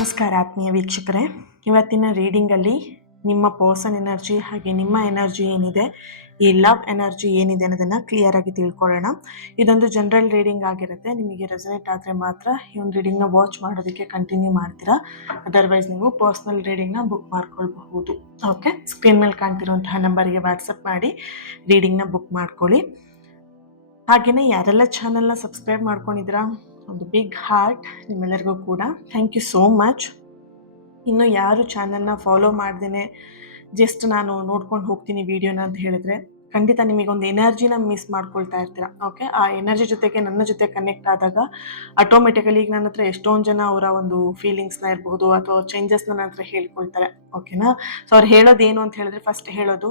ನಮಸ್ಕಾರ ಆತ್ಮೀಯ ವೀಕ್ಷಕರೇ, ಇವತ್ತಿನ ರೀಡಿಂಗಲ್ಲಿ ನಿಮ್ಮ ಪರ್ಸನ್ ಎನರ್ಜಿ ಹಾಗೆ ನಿಮ್ಮ ಎನರ್ಜಿ ಏನಿದೆ, ಈ ಲವ್ ಎನರ್ಜಿ ಏನಿದೆ ಅನ್ನೋದನ್ನು ಕ್ಲಿಯರ್ ಆಗಿ ತಿಳ್ಕೊಳ್ಳೋಣ. ಇದೊಂದು ಜನರಲ್ ರೀಡಿಂಗ್ ಆಗಿರುತ್ತೆ. ನಿಮಗೆ ರೆಸನೇಟ್ ಆದರೆ ಮಾತ್ರ ಈ ಒಂದು ರೀಡಿಂಗ್ನ ವಾಚ್ ಮಾಡೋದಕ್ಕೆ ಕಂಟಿನ್ಯೂ ಮಾಡ್ತೀರಾ. ಅದರ್ವೈಸ್ ನೀವು ಪರ್ಸ್ನಲ್ ರೀಡಿಂಗ್ನ ಬುಕ್ ಮಾಡ್ಕೊಳ್ಬಹುದು. ಓಕೆ, ಸ್ಕ್ರೀನ್ ಮೇಲೆ ಕಾಣ್ತಿರುವಂತಹ ನಂಬರ್ಗೆ ವಾಟ್ಸಪ್ ಮಾಡಿ ರೀಡಿಂಗ್ನ ಬುಕ್ ಮಾಡ್ಕೊಳ್ಳಿ. ಹಾಗೆಯೇ ಯಾರೆಲ್ಲ ಚಾನಲ್ನ ಸಬ್ಸ್ಕ್ರೈಬ್ ಮಾಡ್ಕೊಂಡಿದ್ದೀರಾ, ಒಂದು ಬಿಗ್ ಹಾರ್ಟ್ ನಿಮ್ಮೆಲ್ಲರಿಗೂ ಕೂಡ. Thank you so much. ಇನ್ನು ಯಾರು ಚಾನಲ್ನ ಫಾಲೋ ಮಾಡ್ದೇ ಜಸ್ಟ್ ನಾನು ನೋಡ್ಕೊಂಡು ಹೋಗ್ತೀನಿ ವಿಡಿಯೋನ ಅಂತ ಹೇಳಿದ್ರೆ, ಖಂಡಿತ ನಿಮಗೊಂದು ಎನರ್ಜಿನ ಮಿಸ್ ಮಾಡ್ಕೊಳ್ತಾ ಇರ್ತೀರ. ಓಕೆ, ಆ ಎನರ್ಜಿ ಜೊತೆಗೆ ನನ್ನ ಜೊತೆ ಕನೆಕ್ಟ್ ಆದಾಗ ಆಟೋಮೆಟಿಕಲಿ ಈಗ ನನ್ನ ಹತ್ರ ಎಷ್ಟೊಂದು ಜನ ಅವರ ಒಂದು ಫೀಲಿಂಗ್ಸ್ನ ಇರ್ಬೋದು ಅಥವಾ ಚೇಂಜಸ್ನ ನನ್ನ ಹತ್ರ ಹೇಳ್ಕೊಳ್ತಾರೆ. ಓಕೆನಾ, ಸೊ ಅವ್ರು ಹೇಳೋದೇನು ಅಂತ ಹೇಳಿದ್ರೆ, ಫಸ್ಟ್ ಹೇಳೋದು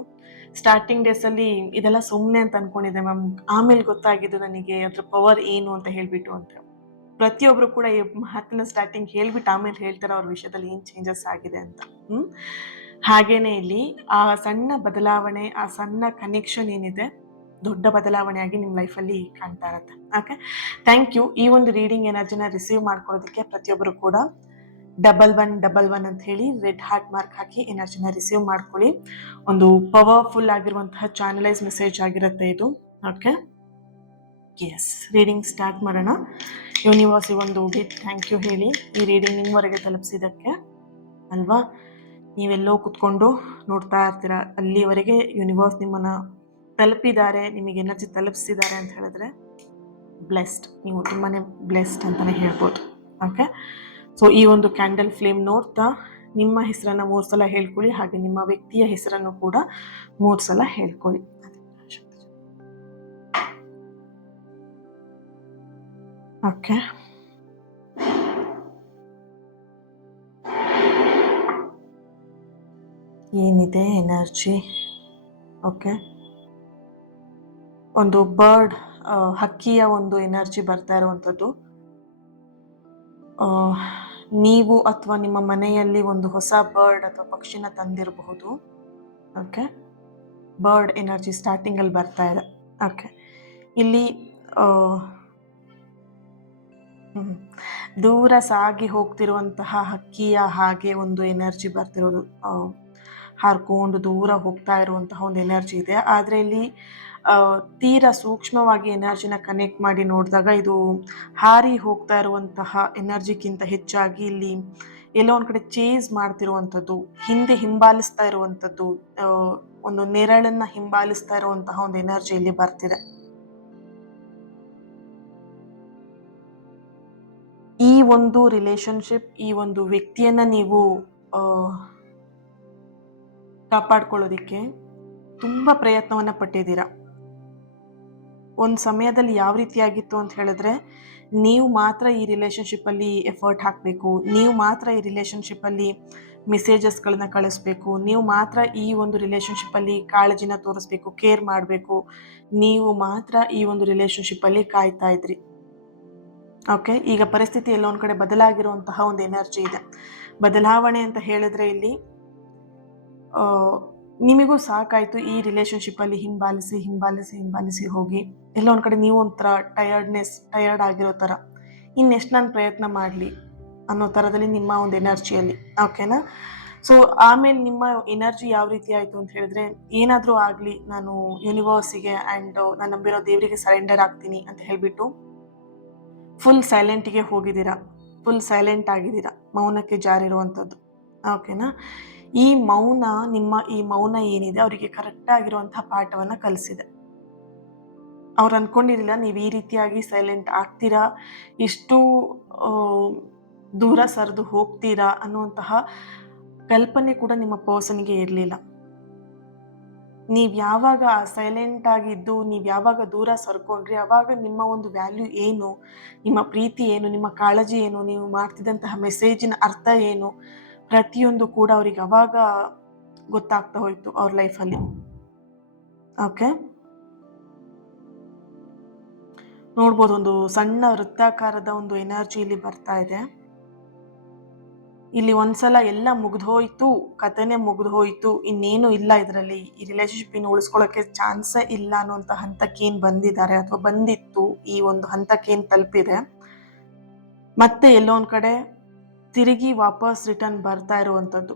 ಸ್ಟಾರ್ಟಿಂಗ್ ಡೇಸಲ್ಲಿ ಇದೆಲ್ಲ ಸುಮ್ಮನೆ ಅಂತ ಅನ್ಕೊಂಡಿದ್ದೆ ಮ್ಯಾಮ್, ಆಮೇಲೆ ಗೊತ್ತಾಗಿದ್ದು ನನಗೆ ಅದ್ರ ಪವರ್ ಏನು ಅಂತ ಹೇಳ್ಬಿಟ್ಟು ಅಂತ. ಪ್ರತಿಯೊಬ್ಬರು ಕೂಡ ಈ ಮಾತನ್ನ ಸ್ಟಾರ್ಟಿಂಗ್ ಹೇಳ್ಬಿಟ್ಟು ಆಮೇಲೆ ಹೇಳ್ತಾರೆ ಅವ್ರ ವಿಷಯದಲ್ಲಿ ಏನು ಚೇಂಜಸ್ ಆಗಿದೆ ಅಂತ. ಹಾಗೇನೆ ಇಲ್ಲಿ ಆ ಸಣ್ಣ ಬದಲಾವಣೆ, ಆ ಸಣ್ಣ ಕನೆಕ್ಷನ್ ಏನಿದೆ, ದೊಡ್ಡ ಬದಲಾವಣೆ ಆಗಿ ನಿಮ್ಮ ಲೈಫಲ್ಲಿ ಕಾಣ್ತಾ ಇರುತ್ತೆ. Okay, thank you. ಈ ಒಂದು ರೀಡಿಂಗ್ ಎನರ್ಜಿನ ರಿಸೀವ್ ಮಾಡ್ಕೊಳ್ಳೋದಕ್ಕೆ ಪ್ರತಿಯೊಬ್ಬರು ಕೂಡ 1111 ಅಂತ ಹೇಳಿ ರೆಡ್ ಹಾರ್ಟ್ ಮಾರ್ಕ್ ಹಾಕಿ ಎನರ್ಜಿನ ರಿಸೀವ್ ಮಾಡ್ಕೊಳ್ಳಿ. ಒಂದು ಪವರ್ಫುಲ್ ಆಗಿರುವಂತಹ ಚಾನಲೈಸ್ ಮೆಸೇಜ್ ಆಗಿರುತ್ತೆ ಇದು. ಓಕೆ, ಎಸ್, ರೀಡಿಂಗ್ ಸ್ಟಾರ್ಟ್ ಮಾಡೋಣ. ಯೂನಿವರ್ಸ್ ಒಂದು ಬಿಗ್ ಥ್ಯಾಂಕ್ ಯು ಹೇಳಿ ಈ ರೀಡಿಂಗ್ ನಿಮ್ಮವರೆಗೆ ತಲುಪಿಸಿದ್ದಕ್ಕೆ. ಅಲ್ವಾ, ನೀವೆಲ್ಲೋ ಕುತ್ಕೊಂಡು ನೋಡ್ತಾ ಇರ್ತೀರ, ಅಲ್ಲಿವರೆಗೆ ಯೂನಿವರ್ಸ್ ನಿಮ್ಮನ್ನು ತಲುಪಿದ್ದಾರೆ, ನಿಮಗೆ ಎನರ್ಜಿ ತಲುಪಿಸಿದ್ದಾರೆ ಅಂತ ಹೇಳಿದ್ರೆ ಬ್ಲೆಸ್ಡ್. ನೀವು ತುಂಬಾ ಬ್ಲೆಸ್ಡ್ ಅಂತಲೇ ಹೇಳ್ಬೋದು. ಓಕೆ, ಸೊ ಈ ಒಂದು ಕ್ಯಾಂಡಲ್ ಫ್ಲೇಮ್ ನೋಡ್ತಾ ನಿಮ್ಮ ಹೆಸರನ್ನು 3 ಸಲ ಹೇಳ್ಕೊಳ್ಳಿ, ಹಾಗೆ ನಿಮ್ಮ ವ್ಯಕ್ತಿಯ ಹೆಸರನ್ನು ಕೂಡ 3 ಸಲ ಹೇಳ್ಕೊಳ್ಳಿ. ಓಕೆ, ಏನಿದೆ ಎನರ್ಜಿ? ಓಕೆ, ಒಂದು ಬರ್ಡ್, ಹಕ್ಕಿಯ ಒಂದು ಎನರ್ಜಿ ಬರ್ತಾ ಇರುವಂಥದ್ದು. ನೀವು ಅಥವಾ ನಿಮ್ಮ ಮನೆಯಲ್ಲಿ ಒಂದು ಹೊಸ ಬರ್ಡ್ ಅಥವಾ ಪಕ್ಷಿನ ತಂದಿರಬಹುದು. ಓಕೆ, ಬರ್ಡ್ ಎನರ್ಜಿ ಸ್ಟಾರ್ಟಿಂಗಲ್ಲಿ ಬರ್ತಾ ಇದೆ. ಓಕೆ, ಇಲ್ಲಿ ದೂರ ಸಾಗಿ ಹೋಗ್ತಿರುವಂತಹ ಹಕ್ಕಿಯ ಹಾಗೆ ಒಂದು ಎನರ್ಜಿ ಬರ್ತಿರೋದು, ಹಾರ್ಕೊಂಡು ದೂರ ಹೋಗ್ತಾ ಇರುವಂತಹ ಒಂದು ಎನರ್ಜಿ ಇದೆ. ಆದರೆ ಇಲ್ಲಿ ತೀರಾ ಸೂಕ್ಷ್ಮವಾಗಿ ಎನರ್ಜಿನ ಕನೆಕ್ಟ್ ಮಾಡಿ ನೋಡಿದಾಗ ಇದು ಹಾರಿ ಹೋಗ್ತಾ ಇರುವಂತಹ ಎನರ್ಜಿಗಿಂತ ಹೆಚ್ಚಾಗಿ ಇಲ್ಲಿ ಎಲ್ಲೋ ಒಂದು ಕಡೆ ಚೇಸ್ ಮಾಡ್ತಿರುವಂಥದ್ದು, ಹಿಂದೆ ಹಿಂಬಾಲಿಸ್ತಾ ಇರುವಂಥದ್ದು, ಒಂದು ನೆರಳನ್ನ ಹಿಂಬಾಲಿಸ್ತಾ ಇರುವಂತಹ ಒಂದು ಎನರ್ಜಿ ಇಲ್ಲಿ ಬರ್ತಿದೆ. ಈ ಒಂದು ರಿಲೇಶನ್ಶಿಪ್, ಈ ಒಂದು ವ್ಯಕ್ತಿಯನ್ನ ನೀವು ಕಾಪಾಡ್ಕೊಳ್ಳೋದಿಕ್ಕೆ ತುಂಬ ಪ್ರಯತ್ನವನ್ನು ಪಟ್ಟಿದ್ದೀರಾ. ಒಂದು ಸಮಯದಲ್ಲಿ ಯಾವ ರೀತಿಯಾಗಿತ್ತು ಅಂತ ಹೇಳಿದ್ರೆ, ನೀವು ಮಾತ್ರ ಈ ರಿಲೇಶನ್ಶಿಪ್ಪಲ್ಲಿ ಎಫರ್ಟ್ ಹಾಕಬೇಕು, ನೀವು ಮಾತ್ರ ಈ ರಿಲೇಶನ್ಶಿಪ್ಪಲ್ಲಿ ಮೆಸೇಜಸ್ಗಳನ್ನ ಕಳಿಸ್ಬೇಕು, ನೀವು ಮಾತ್ರ ಈ ಒಂದು ರಿಲೇಶನ್ಶಿಪ್ಪಲ್ಲಿ ಕಾಳಜಿನ ತೋರಿಸ್ಬೇಕು, ಕೇರ್ ಮಾಡಬೇಕು, ನೀವು ಮಾತ್ರ ಈ ಒಂದು ರಿಲೇಶನ್ಶಿಪ್ಪಲ್ಲಿ ಕಾಯ್ತಾ ಇದ್ರಿ. ಓಕೆ, ಈಗ ಪರಿಸ್ಥಿತಿ ಎಲ್ಲ ಒಂದು ಕಡೆ ಬದಲಾಗಿರುವಂತಹ ಒಂದು ಎನರ್ಜಿ ಇದೆ. ಬದಲಾವಣೆ ಅಂತ ಹೇಳಿದ್ರೆ ಇಲ್ಲಿ ನಿಮಗೂ ಸಾಕಾಯಿತು ಈ ರಿಲೇಶನ್ಶಿಪ್ಪಲ್ಲಿ ಹಿಂಬಾಲಿಸಿ ಹಿಂಬಾಲಿಸಿ ಹಿಂಬಾಲಿಸಿ ಹೋಗಿ. ಎಲ್ಲ ಒಂದು ಕಡೆ ನೀವು ಒಂಥರ ಟಯರ್ಡ್ ಆಗಿರೋ ಥರ, ಇನ್ನೆಷ್ಟು ನಾನು ಪ್ರಯತ್ನ ಮಾಡಲಿ ಅನ್ನೋ ಥರದಲ್ಲಿ ನಿಮ್ಮ ಒಂದು ಎನರ್ಜಿಯಲ್ಲಿ. ಓಕೆನಾ, ಸೊ ಆಮೇಲೆ ನಿಮ್ಮ ಎನರ್ಜಿ ಯಾವ ರೀತಿ ಆಯಿತು ಅಂತ ಹೇಳಿದ್ರೆ, ಏನಾದರೂ ಆಗಲಿ ನಾನು ಯೂನಿವರ್ಸಿಗೆ ಆ್ಯಂಡ್ ನಾನು ನಂಬಿರೋ ದೇವರಿಗೆ ಸರೆಂಡರ್ ಆಗ್ತೀನಿ ಅಂತ ಹೇಳಿಬಿಟ್ಟು ಫುಲ್ ಸೈಲೆಂಟಿಗೆ ಹೋಗಿದ್ದೀರಾ, ಫುಲ್ ಸೈಲೆಂಟ್ ಆಗಿದ್ದೀರಾ, ಮೌನಕ್ಕೆ ಜಾರಿರುವಂಥದ್ದು. ಓಕೆನಾ, ಈ ಮೌನ, ನಿಮ್ಮ ಈ ಮೌನ ಏನಿದೆ ಅವರಿಗೆ ಕರೆಕ್ಟ್ ಆಗಿರುವಂತಹ ಪಾಠವನ್ನು ಕಲಿಸಿದೆ. ಅವ್ರು ಅಂದ್ಕೊಂಡಿರಲಿಲ್ಲ ನೀವು ಈ ರೀತಿಯಾಗಿ ಸೈಲೆಂಟ್ ಆಗ್ತೀರಾ, ಇಷ್ಟು ದೂರ ಸರಿದು ಹೋಗ್ತೀರಾ ಅನ್ನುವಂತಹ ಕಲ್ಪನೆ ಕೂಡ ನಿಮ್ಮ ಪರ್ಸನ್ಗೆ ಇರಲಿಲ್ಲ. ನೀವು ಯಾವಾಗ ಸೈಲೆಂಟ್ ಆಗಿದ್ದು, ನೀವು ಯಾವಾಗ ದೂರ ಸರ್ಕೊಂಡ್ರಿ, ಆವಾಗ ನಿಮ್ಮ ಒಂದು ವ್ಯಾಲ್ಯೂ ಏನು, ನಿಮ್ಮ ಪ್ರೀತಿ ಏನು, ನಿಮ್ಮ ಕಾಳಜಿ ಏನು, ನೀವು ಮಾಡ್ತಿದ್ದಂತಹ ಮೆಸೇಜಿನ ಅರ್ಥ ಏನು, ಪ್ರತಿಯೊಂದು ಕೂಡ ಅವ್ರಿಗೆ ಅವಾಗ ಗೊತ್ತಾಗ್ತಾ ಹೋಯ್ತು ಅವ್ರ ಲೈಫಲ್ಲಿ. ಓಕೆ, ನೋಡ್ಬೋದು ಒಂದು ಸಣ್ಣ ವೃತ್ತಾಕಾರದ ಒಂದು ಎನರ್ಜಿ ಇಲ್ಲಿ ಬರ್ತಾ ಇದೆ. ಇಲ್ಲಿ ಒಂದ್ಸಲ ಎಲ್ಲ ಮುಗ್ದೋಯ್ತು, ಕಥೆನೇ ಮುಗ್ದೋಯ್ತು, ಇನ್ನೇನು ಇಲ್ಲ ಇದರಲ್ಲಿ, ಈ ರಿಲೇಶನ್ಶಿಪ್ ಇನ್ನು ಉಳಿಸ್ಕೊಳ್ಳೋಕ್ಕೆ ಚಾನ್ಸೇ ಇಲ್ಲ ಅನ್ನುವಂಥ ಹಂತಕ್ಕೆ ಏನು ಬಂದಿದ್ದಾರೆ ಅಥವಾ ಬಂದಿತ್ತು, ಈ ಒಂದು ಹಂತಕ್ಕೆ ಏನು ತಲುಪಿದೆ. ಮತ್ತೆ ಎಲ್ಲೋ ಒಂದು ಕಡೆ ತಿರುಗಿ ವಾಪಸ್ ರಿಟರ್ನ್ ಬರ್ತಾ ಇರುವಂಥದ್ದು.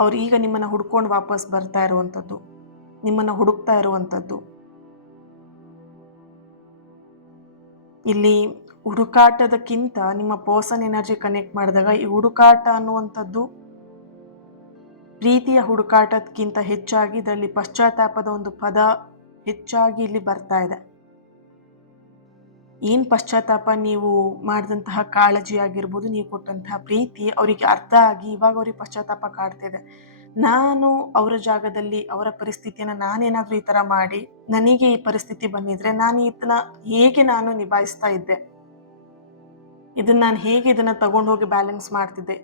ಅವ್ರು ಈಗ ನಿಮ್ಮನ್ನು ಹುಡ್ಕೊಂಡು ವಾಪಸ್ ಬರ್ತಾ ಇರುವಂಥದ್ದು, ನಿಮ್ಮನ್ನು ಹುಡುಕ್ತಾ ಇರುವಂಥದ್ದು. ಇಲ್ಲಿ ಹುಡುಕಾಟದಕ್ಕಿಂತ ನಿಮ್ಮ ಪರ್ಸನ್ ಎನರ್ಜಿ ಕನೆಕ್ಟ್ ಮಾಡಿದಾಗ ಈ ಹುಡುಕಾಟ ಅನ್ನುವಂಥದ್ದು ಪ್ರೀತಿಯ ಹುಡುಕಾಟಕ್ಕಿಂತ ಹೆಚ್ಚಾಗಿ ಇದರಲ್ಲಿ ಪಶ್ಚಾತ್ತಾಪದ ಒಂದು ಪದ ಹೆಚ್ಚಾಗಿ ಇಲ್ಲಿ ಬರ್ತಾ ಇದೆ. ಏನು ಪಶ್ಚಾತ್ತಾಪ, ನೀವು ಮಾಡಿದಂತಹ ಕಾಳಜಿ ಆಗಿರ್ಬೋದು, ನೀವು ಕೊಟ್ಟಂತಹ ಪ್ರೀತಿ ಅವರಿಗೆ ಅರ್ಥ ಆಗಿ ಇವಾಗ ಅವ್ರಿಗೆ ಪಶ್ಚಾತ್ತಾಪ ಕಾಡ್ತಿದೆ. ನಾನು ಅವರ ಜಾಗದಲ್ಲಿ ಅವರ ಪರಿಸ್ಥಿತಿಯನ್ನು ನಾನೇನಾದರೂ ಈ ಥರ ಮಾಡಿ ನನಗೆ ಈ ಪರಿಸ್ಥಿತಿ ಬಂದಿದ್ರೆ ನಾನು ಇದನ್ನ ಹೇಗೆ ನಾನು ನಿಭಾಯಿಸ್ತಾ ಇದ್ದೆ, ನಾನು ಹೇಗೆ ಇದನ್ನು ತಗೊಂಡು ಹೋಗಿ ಬ್ಯಾಲೆನ್ಸ್ ಮಾಡ್ತಿದ್ದೆ.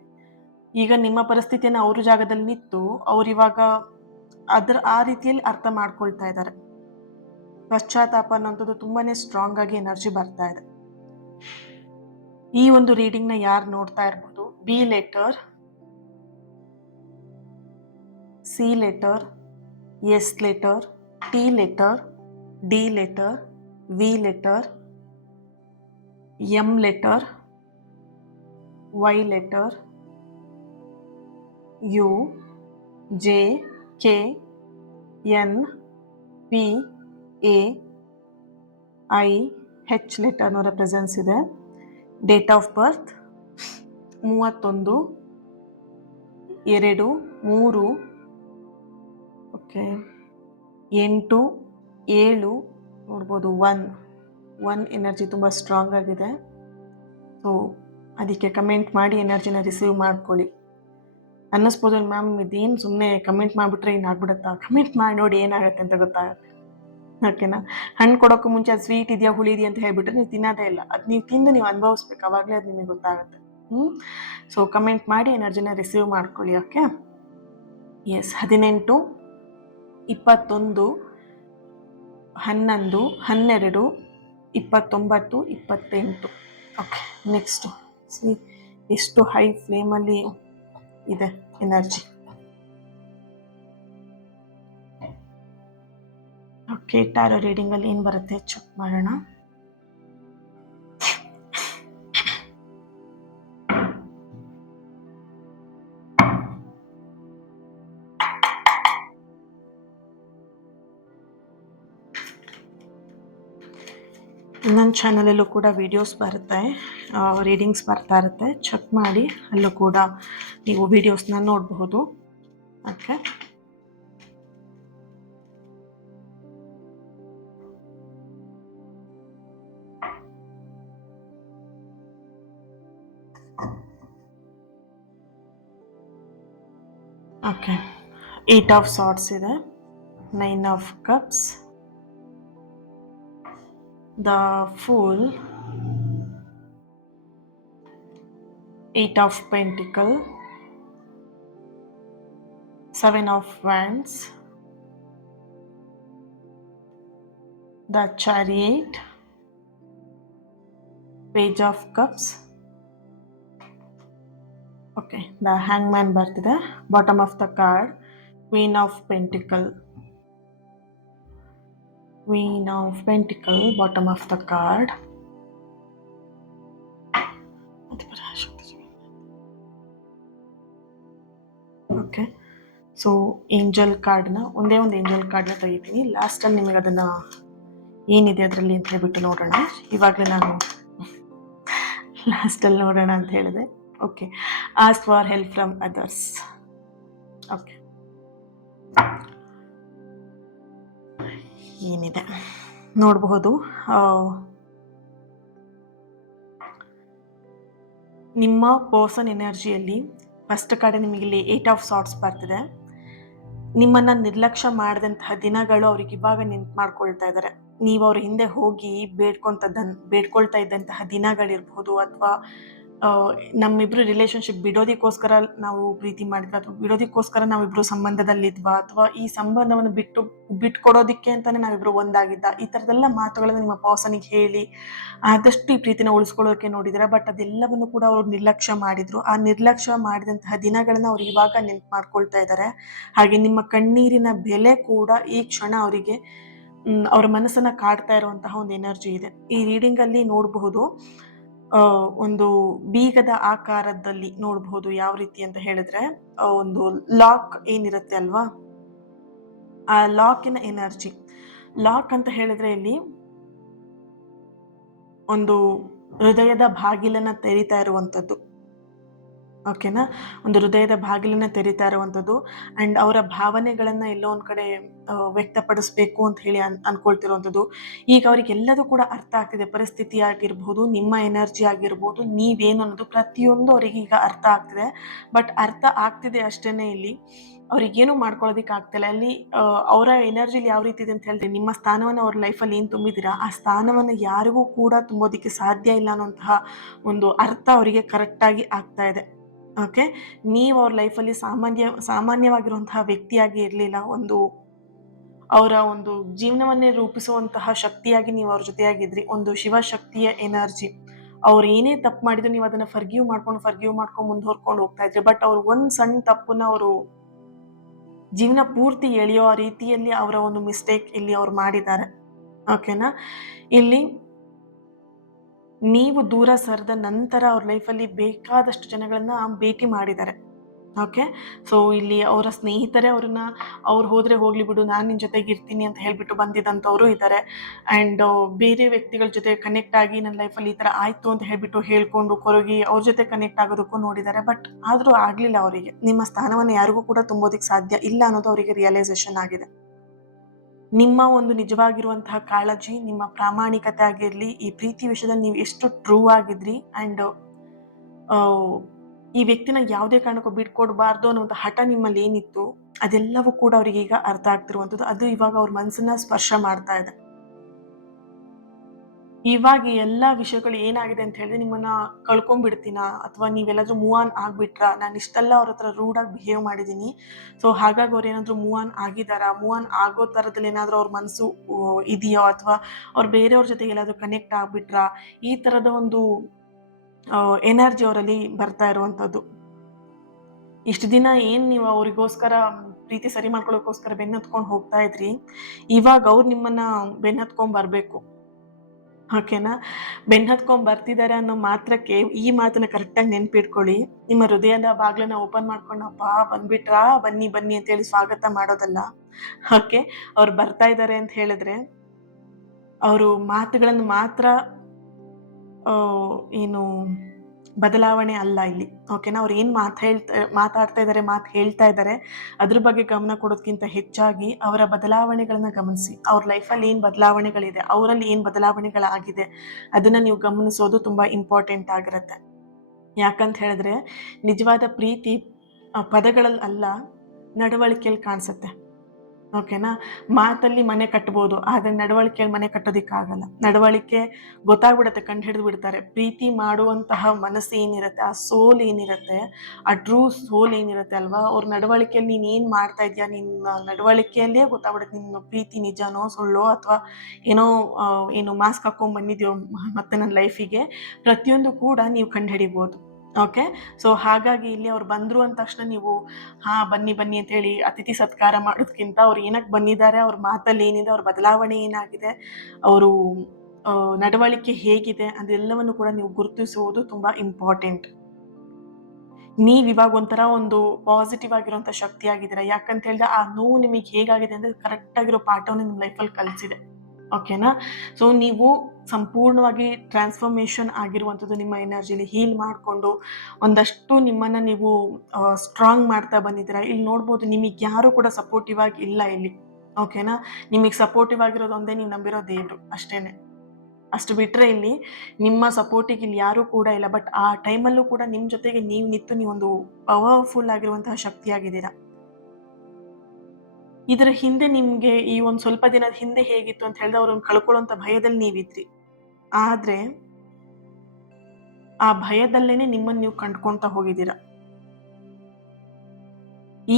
ಈಗ ನಿಮ್ಮ ಪರಿಸ್ಥಿತಿಯನ್ನು ಅವ್ರ ಜಾಗದಲ್ಲಿ ನಿಂತು ಅವ್ರಿವಾಗ ಆ ರೀತಿಯಲ್ಲಿ ಅರ್ಥ ಮಾಡ್ಕೊಳ್ತಾ ಇದ್ದಾರೆ. ಪಶ್ಚಾತ್ತಾಪ ಅನ್ನೋಂಥದ್ದು ತುಂಬಾನೇ ಸ್ಟ್ರಾಂಗ್ ಆಗಿ ಎನರ್ಜಿ ಬರ್ತಾ ಇದೆ. ಈ ಒಂದು ರೀಡಿಂಗ್ನ ಯಾರು ನೋಡ್ತಾ ಇರ್ಬೋದು, B letter, C letter, S letter, T letter, D letter, V letter, M letter, Y letter, U, J, K, N, P, A, I, H ಲೆಟರ್ನವರ ಪ್ರೆಸೆನ್ಸ್ ಇದೆ. ಡೇಟ್ ಆಫ್ ಬರ್ತ್ 31/2/3, ಓಕೆ, 8/7 ನೋಡ್ಬೋದು. ಒನ್ ಎನರ್ಜಿ ತುಂಬ strong ಆಗಿದೆ. So ಅದಕ್ಕೆ comment ಮಾಡಿ ಎನರ್ಜಿನ receive ಮಾಡ್ಕೊಳ್ಳಿ. ಅನ್ನಿಸ್ಬೋದು ma'am ಇದೇನು ಸುಮ್ಮನೆ ಕಮೆಂಟ್ ಮಾಡಿಬಿಟ್ರೆ ಏನಾಗ್ಬಿಡುತ್ತಾ? ಕಮೆಂಟ್ ಮಾಡಿ ನೋಡಿ ಏನಾಗುತ್ತೆ ಅಂತ ಗೊತ್ತಾಗುತ್ತೆ. ಓಕೆನಾ? ಹಣ್ಣು ಕೊಡೋಕ್ಕೂ ಮುಂಚೆ ಅದು ಸ್ವೀಟ್ ಇದೆಯಾ ಹುಳಿ ಇದೆಯಾ ಅಂತ ಹೇಳ್ಬಿಟ್ರೆ ನೀವು ತಿನ್ನೋದೇ ಇಲ್ಲ. ಅದು ನೀವು ತಿಂದು ನೀವು ಅನುಭವಿಸ್ಬೇಕು, ಅವಾಗಲೇ ಅದು ನಿಮಗೆ ಗೊತ್ತಾಗುತ್ತೆ. ಸೊ ಕಮೆಂಟ್ ಮಾಡಿ ಎನರ್ಜಿನ ರಿಸೀವ್ ಮಾಡ್ಕೊಳ್ಳಿ. Okay, yes. 18, 21, 11, 12, 29, 28. ಓಕೆ, ನೆಕ್ಸ್ಟು ಎಷ್ಟು ಹೈ ಫ್ಲೇಮಲ್ಲಿ ಇದೆ ಎನರ್ಜಿ. ಓಕೆ, ಟ್ಯಾರೋ ರೀಡಿಂಗಲ್ಲಿ ಏನು ಬರುತ್ತೆ ಚೆಕ್ ಮಾಡೋಣ. ನನ್ನ ಚಾನಲಲ್ಲೂ ಕೂಡ ವಿಡಿಯೋಸ್ ಬರುತ್ತೆ, ರೀಡಿಂಗ್ಸ್ ಬರ್ತಾ ಇರುತ್ತೆ. ಚೆಕ್ ಮಾಡಿ, ಅಲ್ಲೂ ಕೂಡ ನೀವು ವಿಡಿಯೋಸ್ನ ನೋಡಬಹುದು. Okay, okay. 8 ಆಫ್ ಸಾರ್ಟ್ಸ್ ಇದೆ, 9 of cups, the Fool, 8 of Pentacle, 7 of Wands, the Chariot, Page of Cups. Okay, the Hangman ಬರ್ತಿದೆ. Bottom of the card, Queen of Pentacle. Queen of Pentacle, bottom of the card. Okay, so angel ಕಾರ್ಡ್ನ ಒಂದೇ ಒಂದು angel ಕಾರ್ಡ್ನ ತೆಗಿತೀನಿ. ಲಾಸ್ಟಲ್ಲಿ ನಿಮಗೆ ಅದನ್ನು ಏನಿದೆ ಅದರಲ್ಲಿ ಅಂತ ಹೇಳ್ಬಿಟ್ಟು ನೋಡೋಣ. ಇವಾಗಲೇ ನಾನು ಲಾಸ್ಟಲ್ಲಿ ನೋಡೋಣ ಅಂತ ಹೇಳಿದೆ. Okay, ask for help from others. Okay, ಏನಿದೆ ನೋಡಬಹುದು. ನಿಮ್ಮ ಪರ್ಸನ್ ಎನರ್ಜಿಯಲ್ಲಿ ಫಸ್ಟ್ ಕಡೆ ನಿಮಗೆ ಇಲ್ಲಿ 8 ಆಫ್ ಸಾರ್ಟ್ಸ್ ಬರ್ತಿದೆ. ನಿಮ್ಮನ್ನು ನಿರ್ಲಕ್ಷ್ಯ ಮಾಡಿದಂತಹ ದಿನಗಳು ಅವ್ರಿಗೆ ಇವಾಗ ನೆನ್ಪು ಮಾಡ್ಕೊಳ್ತಾ ಇದ್ದಾರೆ. ನೀವು ಅವ್ರ ಹಿಂದೆ ಹೋಗಿ ಬೇಡ್ಕೊಳ್ತಾ ಇದ್ದಂತಹ ದಿನಗಳಿರ್ಬೋದು, ಅಥವಾ ನಮ್ಮಿಬ್ರು ರಿಲೇಶನ್ಶಿಪ್ ಬಿಡೋದಕ್ಕೋಸ್ಕರ ನಾವು ಪ್ರೀತಿ ಮಾಡಿದ್ವಿ, ಅಥವಾ ಬಿಡೋದಕ್ಕೋಸ್ಕರ ನಾವಿಬ್ರು ಸಂಬಂಧದಲ್ಲಿದ್ವಾ, ಅಥವಾ ಈ ಸಂಬಂಧವನ್ನು ಬಿಟ್ಕೊಡೋದಿಕ್ಕೆ ಅಂತಾನೆ ನಾವಿಬ್ರು ಒಂದಾಗಿದ್ದ, ಈ ಥರದೆಲ್ಲ ಮಾತುಗಳನ್ನು ನಿಮ್ಮ ಪರ್ಸನಿಗೆ ಹೇಳಿ ಆದಷ್ಟು ಈ ಪ್ರೀತಿನ ಉಳಿಸ್ಕೊಳ್ಳೋಕೆ ನೋಡಿದ್ದೀರಾ. ಬಟ್ ಅದೆಲ್ಲವನ್ನು ಕೂಡ ಅವರು ನಿರ್ಲಕ್ಷ್ಯ ಮಾಡಿದ್ರು. ಆ ನಿರ್ಲಕ್ಷ್ಯ ಮಾಡಿದಂತಹ ದಿನಗಳನ್ನ ಅವ್ರು ಇವಾಗ ನೆನ್ಪು ಮಾಡ್ಕೊಳ್ತಾ ಇದ್ದಾರೆ. ಹಾಗೆ ನಿಮ್ಮ ಕಣ್ಣೀರಿನ ಬೆಲೆ ಕೂಡ ಈ ಕ್ಷಣ ಅವರಿಗೆ ಅವರ ಮನಸ್ಸನ್ನ ಕಾಡ್ತಾ ಇರುವಂತಹ ಒಂದು ಎನರ್ಜಿ ಇದೆ. ಈ ರೀಡಿಂಗ್ ಅಲ್ಲಿ ನೋಡಬಹುದು, ಒಂದು ಬೀಗದ ಆಕಾರದಲ್ಲಿ ನೋಡಬಹುದು. ಯಾವ ರೀತಿ ಅಂತ ಹೇಳಿದ್ರೆ ಒಂದು ಲಾಕ್ ಏನಿರುತ್ತೆ ಅಲ್ವಾ, ಆ ಲಾಕಿನ ಎನರ್ಜಿ. ಲಾಕ್ ಅಂತ ಹೇಳಿದ್ರೆ ಇಲ್ಲಿ ಒಂದು ಹೃದಯದ ಬಾಗಿಲನ್ನ ತೆರಿತಾ ಇರುವಂಥದ್ದು. ಓಕೆನಾ, ಒಂದು ಹೃದಯದ ಬಾಗಿಲನ್ನ ತೆರಿತಾ ಇರುವಂಥದ್ದು. ಅಂಡ್ ಅವರ ಭಾವನೆಗಳನ್ನ ಎಲ್ಲೋ ಒಂದ್ ಕಡೆ ವ್ಯಕ್ತಪಡಿಸ್ಬೇಕು ಅಂತ ಹೇಳಿ ಅನ್ಕೊಳ್ತಿರುವಂಥದ್ದು. ಈಗ ಅವರಿಗೆಲ್ಲದೂ ಕೂಡ ಅರ್ಥ ಆಗ್ತಿದೆ. ಪರಿಸ್ಥಿತಿ ಆಗಿರ್ಬೋದು, ನಿಮ್ಮ ಎನರ್ಜಿ ಆಗಿರ್ಬೋದು, ನೀವೇನು ಅನ್ನೋದು ಪ್ರತಿಯೊಂದು ಅವರಿಗೆ ಈಗ ಅರ್ಥ ಆಗ್ತಿದೆ. ಬಟ್ ಅರ್ಥ ಆಗ್ತಿದೆ ಅಷ್ಟೇನೆ, ಇಲ್ಲಿ ಅವ್ರಿಗೇನು ಮಾಡ್ಕೊಳ್ಳೋದಿಕ್ ಆಗ್ತಿಲ್ಲ. ಅಲ್ಲಿ ಅವರ ಎನರ್ಜಿಲಿ ಯಾವ ರೀತಿ ಇದೆ ಅಂತ ಹೇಳಿದ್ರೆ, ನಿಮ್ಮ ಸ್ಥಾನವನ್ನು ಅವ್ರ ಲೈಫಲ್ಲಿ ಏನ್ ತುಂಬಿದ್ದೀರಾ, ಆ ಸ್ಥಾನವನ್ನು ಯಾರಿಗೂ ಕೂಡ ತುಂಬೋದಿಕ್ಕೆ ಸಾಧ್ಯ ಇಲ್ಲ ಅನ್ನೋಂತಹ ಒಂದು ಅರ್ಥ ಅವರಿಗೆ ಕರೆಕ್ಟಾಗಿ ಆಗ್ತಾ ಇದೆ. ಓಕೆ, ನೀವು ಅವ್ರ ಲೈಫಲ್ಲಿ ಸಾಮಾನ್ಯವಾಗಿರುವಂತಹ ವ್ಯಕ್ತಿಯಾಗಿ ಇರಲಿಲ್ಲ. ಅವರ ಒಂದು ಜೀವನವನ್ನೇ ರೂಪಿಸುವಂತಹ ಶಕ್ತಿಯಾಗಿ ನೀವು ಅವ್ರ ಜೊತೆಯಾಗಿದ್ರಿ. ಒಂದು ಶಿವಶಕ್ತಿಯ ಎನರ್ಜಿ. ಅವ್ರು ಏನೇ ತಪ್ಪು ಮಾಡಿದ್ರು ನೀವು ಅದನ್ನ ಫರ್ಗಿವ್ ಮಾಡ್ಕೊಂಡು ಮುಂದುವರ್ಕೊಂಡು ಹೋಗ್ತಾ ಇದ್ರಿ. ಬಟ್ ಅವ್ರು ಒಂದ್ ಸಣ್ಣ ತಪ್ಪನ್ನ ಅವರು ಜೀವನ ಪೂರ್ತಿ ಎಳೆಯೋ ರೀತಿಯಲ್ಲಿ ಅವರ ಒಂದು ಮಿಸ್ಟೇಕ್ ಇಲ್ಲಿ ಅವ್ರು ಮಾಡಿದ್ದಾರೆ. ಓಕೆನಾ, ಇಲ್ಲಿ ನೀವು ದೂರ ಸರಿದ ನಂತರ ಅವ್ರ ಲೈಫಲ್ಲಿ ಬೇಕಾದಷ್ಟು ಜನಗಳನ್ನ ಭೇಟಿ ಮಾಡಿದ್ದಾರೆ. ಓಕೆ, ಸೊ ಇಲ್ಲಿ ಅವರ ಸ್ನೇಹಿತರೇ ಅವ್ರು ಹೋದ್ರೆ ಹೋಗ್ಲಿ ಬಿಡು, ನಾನು ನಿನ್ನ ಜೊತೆಗೆ ಇರ್ತೀನಿ ಅಂತ ಹೇಳ್ಬಿಟ್ಟು ಬಂದಿದ್ದಂಥವ್ರು ಇದ್ದಾರೆ. ಆ್ಯಂಡ್ ಬೇರೆ ವ್ಯಕ್ತಿಗಳ ಜೊತೆ ಕನೆಕ್ಟ್ ಆಗಿ ನನ್ನ ಲೈಫಲ್ಲಿ ಈ ಥರ ಆಯಿತು ಅಂತ ಹೇಳ್ಬಿಟ್ಟು ಹೇಳ್ಕೊಂಡು ಕೊರಗಿ ಅವ್ರ ಜೊತೆ ಕನೆಕ್ಟ್ ಆಗೋದಕ್ಕೂ ನೋಡಿದ್ದಾರೆ. ಬಟ್ ಆದರೂ ಆಗಲಿಲ್ಲ ಅವರಿಗೆ. ನಿಮ್ಮ ಸ್ಥಾನವನ್ನು ಯಾರಿಗೂ ಕೂಡ ತುಂಬೋದಕ್ಕೆ ಸಾಧ್ಯ ಇಲ್ಲ ಅನ್ನೋದು ಅವರಿಗೆ ರಿಯಲೈಸೇಷನ್ ಆಗಿದೆ. ನಿಮ್ಮ ಒಂದು ನಿಜವಾಗಿರುವಂತಹ ಕಾಳಜಿ, ನಿಮ್ಮ ಪ್ರಾಮಾಣಿಕತೆ ಆಗಿರಲಿ, ಈ ಪ್ರೀತಿ ವಿಷಯದಲ್ಲಿ ನೀವು ಎಷ್ಟು ಟ್ರೂ ಆಗಿದ್ರಿ, ಆ್ಯಂಡ್ ಈ ವ್ಯಕ್ತಿನ ಯಾವುದೇ ಕಾರಣಕ್ಕೂ ಬಿಟ್ಕೊಡ್ಬಾರ್ದು ಅನ್ನುವಂಥ ಹಠ ನಿಮ್ಮಲ್ಲಿ ಏನಿತ್ತು, ಅದೆಲ್ಲವೂ ಕೂಡ ಅವ್ರಿಗೆ ಈಗ ಅರ್ಥ ಆಗ್ತಿರುವಂಥದ್ದು. ಅದು ಇವಾಗ ಅವ್ರ ಮನಸ್ಸನ್ನ ಸ್ಪರ್ಶ ಮಾಡ್ತಾ ಇದೆ. ಇವಾಗ ಎಲ್ಲ ವಿಷಯಗಳು ಏನಾಗಿದೆ ಅಂತ ಹೇಳಿದ್ರೆ, ನಿಮ್ಮನ್ನ ಕಳ್ಕೊಂಡ್ಬಿಡ್ತೀನಾ, ಅಥವಾ ನೀವೆಲ್ಲಾದ್ರೂ ಮೂವ್ ಆನ್ ಆಗ್ಬಿಟ್ರಾ, ನಾನು ಇಷ್ಟೆಲ್ಲ ಅವ್ರ ಹತ್ರ ರೂಡಾಗಿ ಬಿಹೇವ್ ಮಾಡಿದ್ದೀನಿ, ಸೊ ಹಾಗಾಗಿ ಅವ್ರು ಏನಾದರೂ ಮೂವ್ ಆನ್ ಆಗಿದಾರಾ, ಮೂವ್ ಆನ್ ಆಗೋ ಥರದಲ್ಲಿ ಏನಾದರೂ ಅವ್ರ ಮನಸ್ಸು ಇದೆಯೋ, ಅಥವಾ ಅವ್ರು ಬೇರೆಯವ್ರ ಜೊತೆಗೆ ಎಲ್ಲಾದರೂ ಕನೆಕ್ಟ್ ಆಗ್ಬಿಟ್ರಾ, ಈ ಥರದ ಒಂದು ಎನರ್ಜಿ ಅವರಲ್ಲಿ ಬರ್ತಾ ಇರುವಂಥದ್ದು. ಇಷ್ಟು ದಿನ ಏನು ನೀವು ಅವರಿಗೋಸ್ಕರ ಪ್ರೀತಿ ಸರಿ ಮಾಡ್ಕೊಳ್ಳೋಕ್ಕೋಸ್ಕರ ಬೆನ್ನತ್ಕೊಂಡು ಹೋಗ್ತಾ ಇದ್ರಿ, ಇವಾಗ ಅವ್ರು ನಿಮ್ಮನ್ನ ಬೆನ್ನತ್ಕೊಂಡ್ ಬರಬೇಕು. ಓಕೆನಾ, ಬೆನ್ನತ್ಕೊಂಡ್ ಬರ್ತಿದ್ದಾರೆ ಅನ್ನೋ ಮಾತ್ರಕ್ಕೆ ಈ ಮಾತನ್ನ ಕರೆಕ್ಟಾಗಿ ನೆನ್ಪಿಟ್ಕೊಳ್ಳಿ. ನಿಮ್ಮ ಹೃದಯದ ಬಾಗ್ಲನ್ನ ಓಪನ್ ಮಾಡ್ಕೊಂಡು ಅಪ್ಪ ಬಂದ್ಬಿಟ್ರಾ, ಬನ್ನಿ ಬನ್ನಿ ಅಂತೇಳಿ ಸ್ವಾಗತ ಮಾಡೋದಲ್ಲ. ಓಕೆ, ಅವ್ರು ಬರ್ತಾ ಇದ್ದಾರೆ ಅಂತ ಹೇಳಿದ್ರೆ ಅವರು ಮಾತುಗಳನ್ನು ಮಾತ್ರ ಏನು ಬದಲಾವಣೆ ಅಲ್ಲ ಇಲ್ಲಿ. ಓಕೆನಾ, ಅವ್ರು ಏನು ಮಾತಾಡ್ತಾ ಇದ್ದಾರೆ, ಮಾತು ಹೇಳ್ತಾ ಇದ್ದಾರೆ, ಅದ್ರ ಬಗ್ಗೆ ಗಮನ ಕೊಡೋದಕ್ಕಿಂತ ಹೆಚ್ಚಾಗಿ ಅವರ ಬದಲಾವಣೆಗಳನ್ನ ಗಮನಿಸಿ. ಅವ್ರ ಲೈಫಲ್ಲಿ ಏನು ಬದಲಾವಣೆಗಳಿದೆ, ಅವರಲ್ಲಿ ಏನು ಬದಲಾವಣೆಗಳಾಗಿದೆ, ಅದನ್ನ ನೀವು ಗಮನಿಸೋದು ತುಂಬಾ ಇಂಪಾರ್ಟೆಂಟ್ ಆಗಿರುತ್ತೆ. ಯಾಕಂತ ಹೇಳಿದ್ರೆ ನಿಜವಾದ ಪ್ರೀತಿ ಪದಗಳಲ್ಲಿ ಅಲ್ಲ, ನಡವಳಿಕೆಯಲ್ಲಿ ಕಾಣಿಸುತ್ತೆ. ಓಕೆನಾ, ಮಾತಲ್ಲಿ ಮನೆ ಕಟ್ಬೋದು, ಆದರೆ ನಡವಳಿಕೆಯಲ್ಲಿ ಮನೆ ಕಟ್ಟೋದಿಕ್ಕಾಗಲ್ಲ. ನಡವಳಿಕೆ ಗೊತ್ತಾಗ್ಬಿಡುತ್ತೆ, ಕಂಡು ಹಿಡಿದು ಬಿಡ್ತಾರೆ. ಪ್ರೀತಿ ಮಾಡುವಂತಹ ಮನಸ್ಸು ಏನಿರುತ್ತೆ, ಆ ಸೋಲ್ ಏನಿರುತ್ತೆ, ಆ ಟ್ರೂ ಸೋಲ್ ಏನಿರುತ್ತೆ ಅಲ್ವಾ, ಅವ್ರ ನಡವಳಿಕೆಯಲ್ಲಿ ನೀನು ಏನು ಮಾಡ್ತಾ ಇದೆಯಾ, ನಿನ್ನ ನಡವಳಿಕೆಯಲ್ಲೇ ಗೊತ್ತಾಗ್ಬಿಡುತ್ತೆ ನಿನ್ನ ಪ್ರೀತಿ ನಿಜನೋ ಸುಳ್ಳೋ, ಅಥವಾ ಏನೋ ಮಾಸ್ಕ್ ಹಾಕೊಂಡ್ ಬಂದಿದ್ಯೋ ಮತ್ತೆ ನನ್ನ ಲೈಫಿಗೆ, ಪ್ರತಿಯೊಂದು ಕೂಡ ನೀವು ಕಂಡು ಹಿಡಿಬೋದು. ಓಕೆ, ಸೊ ಹಾಗಾಗಿ ಇಲ್ಲಿ ಅವ್ರು ಬಂದ್ರು ಅಂದ ತಕ್ಷಣ ನೀವು ಬನ್ನಿ ಬನ್ನಿ ಅಂತ ಹೇಳಿ ಅತಿಥಿ ಸತ್ಕಾರ ಮಾಡೋದಕ್ಕಿಂತ ಅವ್ರು ಏನಕ್ಕೆ ಬಂದಿದ್ದಾರೆ, ಅವ್ರ ಮಾತಲ್ಲಿ ಏನಿದೆ, ಅವ್ರ ಬದಲಾವಣೆ ಏನಾಗಿದೆ, ಅವರು ನಡವಳಿಕೆ ಹೇಗಿದೆ, ಅದೆಲ್ಲವನ್ನು ಕೂಡ ನೀವು ಗುರುತಿಸುವುದು ತುಂಬಾ ಇಂಪಾರ್ಟೆಂಟ್. ನೀವ್ ಇವಾಗ ಒಂಥರ ಒಂದು ಪಾಸಿಟಿವ್ ಆಗಿರುವಂತ ಶಕ್ತಿ ಆಗಿದ್ದೀರಾ. ಯಾಕಂತ ಹೇಳಿದ್ರೆ ಆ ನೋವು ನಿಮಗೆ ಹೇಗಾಗಿದೆ ಅಂದ್ರೆ ಕರೆಕ್ಟ್ ಆಗಿರೋ ಪಾಠವನ್ನು ನಿಮ್ಮ ಲೈಫಲ್ಲಿ ಕಲಿಸಿದೆ. ಓಕೆನಾ, ಸೊ ನೀವು ಸಂಪೂರ್ಣವಾಗಿ ಟ್ರಾನ್ಸ್ಫಾರ್ಮೇಷನ್ ಆಗಿರುವಂಥದ್ದು, ನಿಮ್ಮ ಎನರ್ಜಿಲಿ ಹೀಲ್ ಮಾಡಿಕೊಂಡು ಒಂದಷ್ಟು ನಿಮ್ಮನ್ನು ನೀವು ಸ್ಟ್ರಾಂಗ್ ಮಾಡ್ತಾ ಬಂದಿದ್ದೀರಾ. ಇಲ್ಲಿ ನೋಡ್ಬೋದು, ನಿಮಗೆ ಯಾರು ಕೂಡ ಸಪೋರ್ಟಿವ್ ಆಗಿ ಇಲ್ಲ ಇಲ್ಲಿ. ಓಕೆನಾ, ನಿಮಗೆ ಸಪೋರ್ಟಿವ್ ಆಗಿರೋದು ಒಂದೇ, ನೀವು ನಂಬಿರೋ ದೇವರು ಅಷ್ಟೇನೆ. ಅಷ್ಟು ಬಿಟ್ಟರೆ ಇಲ್ಲಿ ನಿಮ್ಮ ಸಪೋರ್ಟಿಗೆ ಇಲ್ಲಿ ಯಾರೂ ಕೂಡ ಇಲ್ಲ. ಬಟ್ ಆ ಟೈಮಲ್ಲೂ ಕೂಡ ನಿಮ್ಮ ಜೊತೆಗೆ ನೀವು ನಿಂತು ನೀವೊಂದು ಪವರ್ಫುಲ್ ಆಗಿರುವಂತಹ ಶಕ್ತಿಯಾಗಿದ್ದೀರಾ. ಇದರ ಹಿಂದೆ ನಿಮಗೆ ಈ ಒಂದು ಸ್ವಲ್ಪ ದಿನದ ಹಿಂದೆ ಹೇಗಿತ್ತು ಅಂತ ಹೇಳಿದ್ರೆ, ಅವ್ರನ್ನ ಕಳ್ಕೊಳ್ಳುವಂಥ ಭಯದಲ್ಲಿ ನೀವಿದ್ರಿ. ಆದರೆ ಆ ಭಯದಲ್ಲೇನೆ ನಿಮ್ಮನ್ನು ನೀವು ಕಂಡ್ಕೊಳ್ತಾ ಹೋಗಿದ್ದೀರಾ.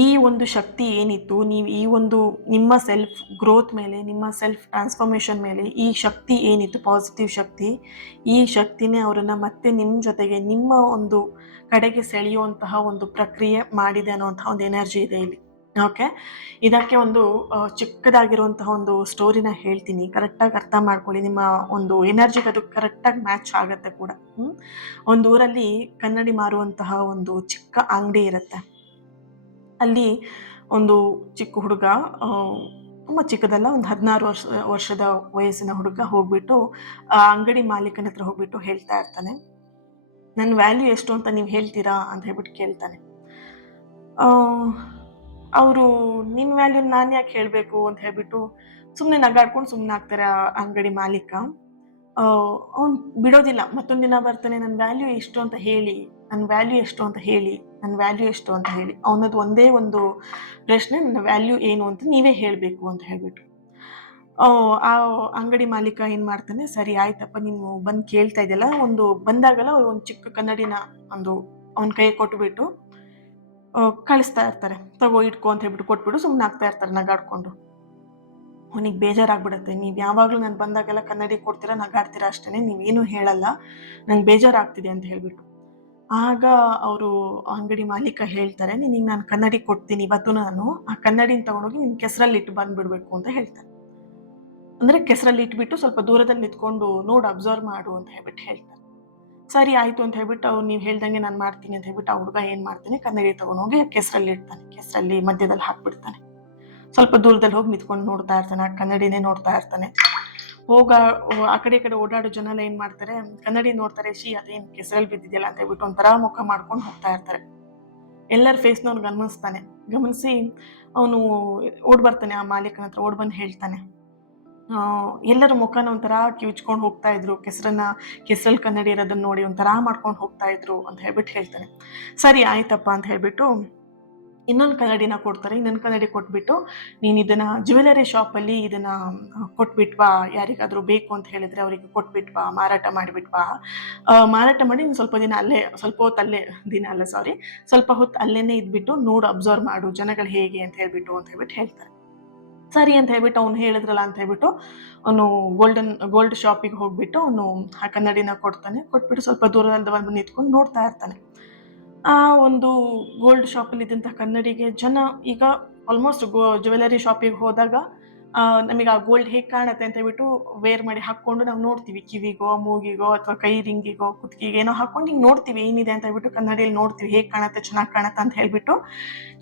ಈ ಒಂದು ಶಕ್ತಿ ಏನಿತ್ತು, ನೀವು ಈ ಒಂದು ನಿಮ್ಮ ಸೆಲ್ಫ್ ಗ್ರೋತ್ ಮೇಲೆ, ನಿಮ್ಮ ಸೆಲ್ಫ್ ಟ್ರಾನ್ಸ್ಫಾರ್ಮೇಷನ್ ಮೇಲೆ ಈ ಶಕ್ತಿ ಏನಿತ್ತು, ಪಾಸಿಟಿವ್ ಶಕ್ತಿ, ಈ ಶಕ್ತಿನೇ ಅವರನ್ನು ಮತ್ತೆ ನಿಮ್ಮ ಜೊತೆಗೆ ನಿಮ್ಮ ಒಂದು ಕಡೆಗೆ ಸೆಳೆಯುವಂತಹ ಒಂದು ಪ್ರಕ್ರಿಯೆ ಮಾಡಿದೆ ಅನ್ನುವಂತಹ ಒಂದು ಎನರ್ಜಿ ಇದೆ ಇಲ್ಲಿ. ಓಕೆ. ಇದಕ್ಕೆ ಒಂದು ಚಿಕ್ಕದಾಗಿರುವಂತಹ ಒಂದು ಸ್ಟೋರಿನ ಹೇಳ್ತೀನಿ. ಕರೆಕ್ಟಾಗಿ ಅರ್ಥ ಮಾಡ್ಕೊಳ್ಳಿ. ನಿಮ್ಮ ಒಂದು ಎನರ್ಜಿಗೆ ಅದು ಕರೆಕ್ಟಾಗಿ ಮ್ಯಾಚ್ ಆಗತ್ತೆ ಕೂಡ. ಒಂದು ಊರಲ್ಲಿ ಕನ್ನಡಿ ಮಾರುವಂತಹ ಒಂದು ಚಿಕ್ಕ ಅಂಗಡಿ ಇರುತ್ತೆ. ಅಲ್ಲಿ ಒಂದು ಚಿಕ್ಕ ಹುಡುಗ, ತುಂಬ ಚಿಕ್ಕದಲ್ಲ, ಒಂದು 16 ವರ್ಷದ ವಯಸ್ಸಿನ ಹುಡುಗ ಹೋಗ್ಬಿಟ್ಟು ಆ ಅಂಗಡಿ ಮಾಲೀಕನ ಹತ್ರ ಹೋಗ್ಬಿಟ್ಟು ಹೇಳ್ತಾ ಇರ್ತಾನೆ, ನನ್ನ ವ್ಯಾಲ್ಯೂ ಎಷ್ಟು ಅಂತ ನೀವು ಹೇಳ್ತೀರಾ ಅಂತ ಹೇಳ್ಬಿಟ್ಟು ಕೇಳ್ತಾನೆ. ಅವರು ನಿನ್ನ ವ್ಯಾಲ್ಯೂ ನಾನು ಯಾಕೆ ಹೇಳಬೇಕು ಅಂತ ಹೇಳ್ಬಿಟ್ಟು ಸುಮ್ಮನೆ ನಗಾಡ್ಕೊಂಡು ಸುಮ್ಮನೆ ಆಗ್ತಾರೆ ಆ ಅಂಗಡಿ ಮಾಲೀಕ. ಅವ್ನು ಬಿಡೋದಿಲ್ಲ. ಮತ್ತೊಂದು ದಿನ ಬರ್ತಾನೆ, ನನ್ನ ವ್ಯಾಲ್ಯೂ ಎಷ್ಟು ಅಂತ ಹೇಳಿ, ನನ್ನ ವ್ಯಾಲ್ಯೂ ಎಷ್ಟು ಅಂತ ಹೇಳಿ, ನನ್ನ ವ್ಯಾಲ್ಯೂ ಎಷ್ಟು ಅಂತ ಹೇಳಿ. ಅವನದು ಒಂದೇ ಒಂದು ಪ್ರಶ್ನೆ, ನನ್ನ ವ್ಯಾಲ್ಯೂ ಏನು ಅಂತ ನೀವೇ ಹೇಳಬೇಕು ಅಂತ ಹೇಳ್ಬಿಟ್ಟು. ಆ ಅಂಗಡಿ ಮಾಲೀಕ ಏನು ಮಾಡ್ತಾನೆ, ಸರಿ ಆಯ್ತಪ್ಪ ನೀನು ಬಂದು ಕೇಳ್ತಾ ಇದೆಯಲ್ಲ, ಒಂದು ಬಂದಾಗಲ್ಲ ಒಂದು ಚಿಕ್ಕ ಕನ್ನಡಿನ ಒಂದು ಅವನ ಕೈ ಕೊಟ್ಬಿಟ್ಟು ಕಳಿಸ್ತಾ ಇರ್ತಾರೆ. ತಗೋ ಇಟ್ಕೊ ಅಂತ ಹೇಳ್ಬಿಟ್ಟು ಕೊಟ್ಬಿಟ್ಟು ಸುಮ್ಮನೆ ಆಗ್ತಾ ಇರ್ತಾರೆ ನಗಾಡ್ಕೊಂಡು. ಅವನಿಗೆ ಬೇಜಾರಾಗ್ಬಿಡುತ್ತೆ. ನೀವು ಯಾವಾಗಲೂ ನಾನು ಬಂದಾಗೆಲ್ಲ ಕನ್ನಡಿ ಕೊಡ್ತೀರಾ, ನಗಾಡ್ತೀರಾ ಅಷ್ಟೇ, ನೀವೇನು ಹೇಳಲ್ಲ, ನಂಗೆ ಬೇಜಾರಾಗ್ತಿದೆ ಅಂತ ಹೇಳ್ಬಿಟ್ಟು. ಆಗ ಅವರು ಅಂಗಡಿ ಮಾಲೀಕ ಹೇಳ್ತಾರೆ, ನಿನಗೆ ನಾನು ಕನ್ನಡಿ ಕೊಡ್ತೀನಿ, ಇವತ್ತು ನಾನು ಆ ಕನ್ನಡಿನ ತಗೊಂಡೋಗಿ ನಿನ್ನ ಕೆಸರಲ್ಲಿ ಇಟ್ಟು ಬಂದ್ಬಿಡ್ಬೇಕು ಅಂತ ಹೇಳ್ತಾರೆ. ಅಂದರೆ ಕೆಸರಲ್ಲಿ ಇಟ್ಬಿಟ್ಟು ಸ್ವಲ್ಪ ದೂರದಲ್ಲಿ ನಿಂತ್ಕೊಂಡು ನೋಡು, ಅಬ್ಸರ್ವ್ ಮಾಡು ಅಂತ ಹೇಳ್ಬಿಟ್ಟು ಹೇಳ್ತಾರೆ. ಸರಿ ಆಯಿತು ಅಂತ ಹೇಳ್ಬಿಟ್ಟು ಅವ್ರು ನೀವು ಹೇಳ್ದಂಗೆ ನಾನು ಮಾಡ್ತೀನಿ ಅಂತ ಹೇಳ್ಬಿಟ್ಟು ಆ ಹುಡುಗ ಏನು ಮಾಡ್ತಾನೆ, ಕನ್ನಡಿ ತೊಗೊಂಡೋಗಿ ಕೆಸರಲ್ಲಿ ಇಡ್ತಾನೆ. ಕೆಸರಲ್ಲಿ ಮಧ್ಯದಲ್ಲಿ ಹಾಕ್ಬಿಡ್ತಾನೆ. ಸ್ವಲ್ಪ ದೂರದಲ್ಲಿ ಹೋಗಿ ನಿಂತ್ಕೊಂಡು ನೋಡ್ತಾ ಇರ್ತಾನೆ, ಆ ಕನ್ನಡಿನೇ ನೋಡ್ತಾ ಇರ್ತಾನೆ. ಆ ಕಡೆ ಈ ಕಡೆ ಓಡಾಡೋ ಜನ ಎಲ್ಲ ಏನು ಮಾಡ್ತಾರೆ, ಕನ್ನಡಿ ನೋಡ್ತಾರೆ, ಅದೇನು ಕೆಸರಲ್ಲಿ ಬಿದ್ದಿದೆಯಲ್ಲ ಅಂತ ಹೇಳ್ಬಿಟ್ಟು ಒಂಥರ ಮುಖ ಮಾಡ್ಕೊಂಡು ಹೋಗ್ತಾ ಇರ್ತಾರೆ. ಎಲ್ಲರ ಫೇಸ್ನ ಅವ್ನು ಗಮನಿಸ್ತಾನೆ. ಗಮನಿಸಿ ಅವನು ಓಡ್ ಬರ್ತಾನೆ, ಆ ಮಾಲೀಕನ ಹತ್ರ ಓಡ್ ಬಂದು ಹೇಳ್ತಾನೆ, ಎಲ್ಲರ ಮುಖನ ಒಂಥರ ಕಿವುಚ್ಕೊಂಡು ಹೋಗ್ತಾ ಇದ್ರು, ಕೆಸರಲ್ಲಿ ಕನ್ನಡಿ ಇರೋದನ್ನ ನೋಡಿ ಒಂಥರ ಮಾಡ್ಕೊಂಡು ಹೋಗ್ತಾ ಇದ್ರು ಅಂತ ಹೇಳ್ಬಿಟ್ಟು ಹೇಳ್ತಾನೆ. ಸರಿ ಆಯ್ತಪ್ಪ ಅಂತ ಹೇಳ್ಬಿಟ್ಟು ಇನ್ನೊಂದು ಕನ್ನಡಿನ ಕೊಡ್ತಾರೆ. ಇನ್ನೊಂದು ಕನ್ನಡಿ ಕೊಟ್ಬಿಟ್ಟು, ನೀನು ಇದನ್ನ ಜ್ಯುವೆಲರಿ ಶಾಪಲ್ಲಿ ಇದನ್ನ ಕೊಟ್ಬಿಟ್ವಾ, ಯಾರಿಗಾದ್ರೂ ಬೇಕು ಅಂತ ಹೇಳಿದ್ರೆ ಅವರಿಗೆ ಕೊಟ್ಬಿಟ್ವಾ, ಮಾರಾಟ ಮಾಡಿಬಿಟ್ವಾ, ಮಾರಾಟ ಮಾಡಿ ಸ್ವಲ್ಪ ದಿನ ಅಲ್ಲೇ, ಸ್ವಲ್ಪ ಹೊತ್ತು ಅಲ್ಲೇನೆ ಇದ್ಬಿಟ್ಟು ನೋಡು, ಅಬ್ಸರ್ವ್ ಮಾಡು ಜನಗಳು ಹೇಗೆ ಅಂತ ಹೇಳ್ಬಿಟ್ಟು ಹೇಳ್ತಾರೆ. ಸರಿ ಅಂತ ಹೇಳ್ಬಿಟ್ಟು ಅವ್ನು ಹೇಳಿದ್ರಲ್ಲ ಅಂತ ಹೇಳ್ಬಿಟ್ಟು ಅವನು ಗೋಲ್ಡ್ ಶಾಪಿಗೆ ಹೋಗ್ಬಿಟ್ಟು ಅವನು ಆ ಕನ್ನಡಿನ ಕೊಟ್ಬಿಟ್ಟು ಸ್ವಲ್ಪ ದೂರದಲ್ಲಿ ಬಂದು ನಿಂತ್ಕೊಂಡು ನೋಡ್ತಾ ಇರ್ತಾನೆ. ಆ ಒಂದು ಗೋಲ್ಡ್ ಶಾಪಲ್ಲಿ ಇದ್ದಂಥ ಕನ್ನಡಿಗೆ ಜನ ಈಗ ಆಲ್ಮೋಸ್ಟ್ ಜ್ಯುವೆಲರಿ ಶಾಪಿಗೆ ಹೋದಾಗ ನಮಗೆ ಆ ಗೋಲ್ಡ್ ಹೇಗೆ ಕಾಣುತ್ತೆ ಅಂತ ಹೇಳ್ಬಿಟ್ಟು ವೇರ್ ಮಾಡಿ ಹಾಕ್ಕೊಂಡು ನಾವು ನೋಡ್ತೀವಿ, ಕಿವಿಗೋ, ಮೂಗಿಗೋ, ಅಥವಾ ಕೈ ರಿಂಗಿಗೋ, ಕುತ್ತಿಗೆಗೆ ಏನೋ ಹಾಕೊಂಡು ಹಿಂಗೆ ನೋಡ್ತೀವಿ ಏನಿದೆ ಅಂತ ಹೇಳ್ಬಿಟ್ಟು ಕನ್ನಡಿಯಲ್ಲಿ ನೋಡ್ತೀವಿ, ಹೇಗೆ ಕಾಣುತ್ತೆ, ಚೆನ್ನಾಗಿ ಕಾಣುತ್ತೆ ಅಂತ ಹೇಳ್ಬಿಟ್ಟು.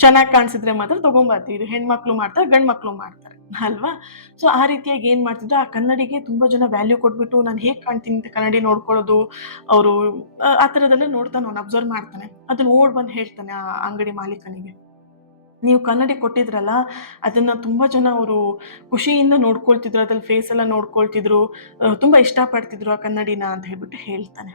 ಚೆನ್ನಾಗಿ ಕಾಣಿಸಿದ್ರೆ ಮಾತ್ರ ತೊಗೊಂಬರ್ತೀವಿ. ಇದು ಹೆಣ್ಮಕ್ಳು ಮಾಡ್ತಾರೆ, ಗಂಡು ಮಕ್ಕಳು ಮಾಡ್ತಾರೆ ಅಲ್ವಾ? ಸೊ ಆ ರೀತಿಯಾಗಿ ಏನು ಮಾಡ್ತಿದ್ರು, ಆ ಕನ್ನಡಿಗೆ ತುಂಬ ಜನ ವ್ಯಾಲ್ಯೂ ಕೊಟ್ಬಿಟ್ಟು ನಾನು ಹೇಗೆ ಕಾಣ್ತೀನಿ ಅಂತ ಕನ್ನಡಿ ನೋಡ್ಕೊಳ್ಳೋದು, ಅವರು ಆ ಥರದೆಲ್ಲ ನೋಡ್ತಾನೆ, ಅವ್ನು ಅಬ್ಸರ್ವ್ ಮಾಡ್ತಾನೆ. ಅದನ್ನ ಓಡ್ ಬಂದು ಹೇಳ್ತಾನೆ ಆ ಅಂಗಡಿ ಮಾಲೀಕನಿಗೆ, ನೀವು ಕನ್ನಡಿ ಕೊಟ್ಟಿದ್ರಲ್ಲ, ಅದನ್ನ ತುಂಬ ಜನ ಅವರು ಖುಷಿಯಿಂದ ನೋಡ್ಕೊಳ್ತಿದ್ರು, ಅದ್ರಲ್ಲಿ ಫೇಸ್ ಎಲ್ಲ ನೋಡ್ಕೊಳ್ತಿದ್ರು, ತುಂಬ ಇಷ್ಟಪಡ್ತಿದ್ರು ಆ ಕನ್ನಡಿನ ಅಂತ ಹೇಳ್ಬಿಟ್ಟು ಹೇಳ್ತಾನೆ.